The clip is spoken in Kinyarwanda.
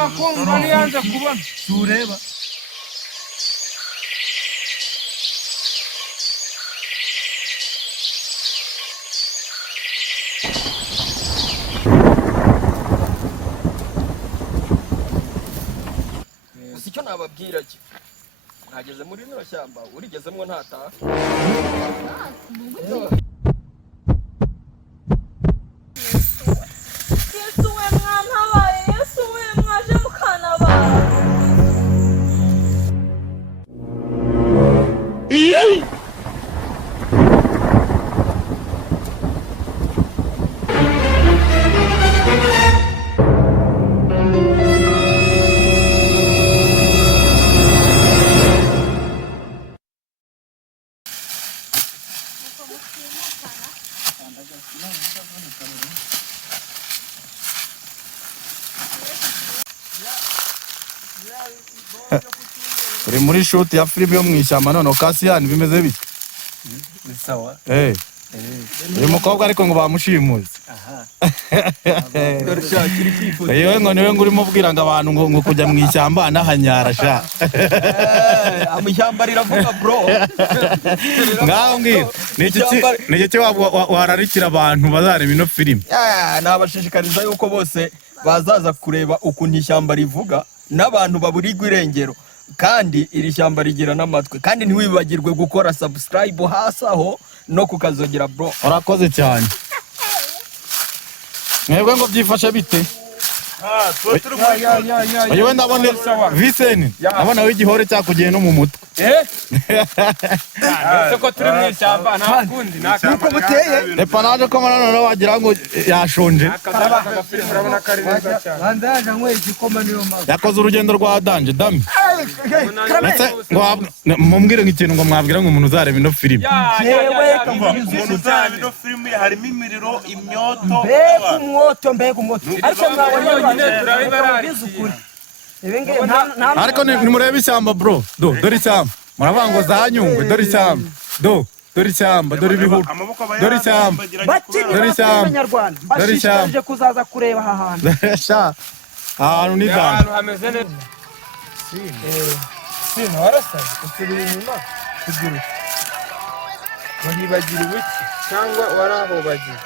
Nanga kumva niyanze kubona. Tureba. Icyo nababwira cyo nageze muri no shyamba urigezemwo ntataha Yesu we mwana wawe Yesu we mwaje mukana bawe Uri muri shoot ya film yo mwishyamba none Kasiyani bimeze bite? sawa Uyu mukobwa ariko ngo bamushimuze. dore cyakiri kwifuza Yewe ngo niwe ngurimo ubwira ngo abantu ngo kujya mwishyamba nahanyara sha. amushyamba riravuga bro Ngaho ngira ni iki wararikira abantu bazareba ino film. nabashishikariza yuko bose bazaza kureba ukuntu ishyamba rivuga n'abantu baburirwa irengero kandi iri shyamba rigira n'amatwe kandi ntiwibagirwe gukora subscribe hasi aho no kukazogera bro. Urakoze cyane. Mwebwe ngo byifashe bite? Yewe ndabona Vincent ndabona w'igihore cyakugiye no mu mutwe. Soko turi mu ishyamba nta kundi Nuko muteye Epa naje ko none wagira ngo yashonje. urabona kari neza cyane. bandaje nkwe igikoma niyo mazi Yakoze urugendo rwa danje dami. Ngo mumbwire nk'ikintu ngo mwabwira ngo umuntu uzareba ino film. Umuntu uzareba ino film harimo imiriro imyoto mbega umwoto ariko mwabonye turabibara Ariko nimurebe ishyamba bro. Dore ishyamba. Muravuga ngo zanyungwe dore ishyamba. Dore ishyamba dore ibihuru. Dore ishyamba. Dore ishyamba. Dore ishyamba. kuzaza kureba aha hantu Sha. Ahantu ni danje. ahantu hameze neza. Sino warasaze usubira inyuma kugira wahibagiriwe iki cyangwa warahobagiye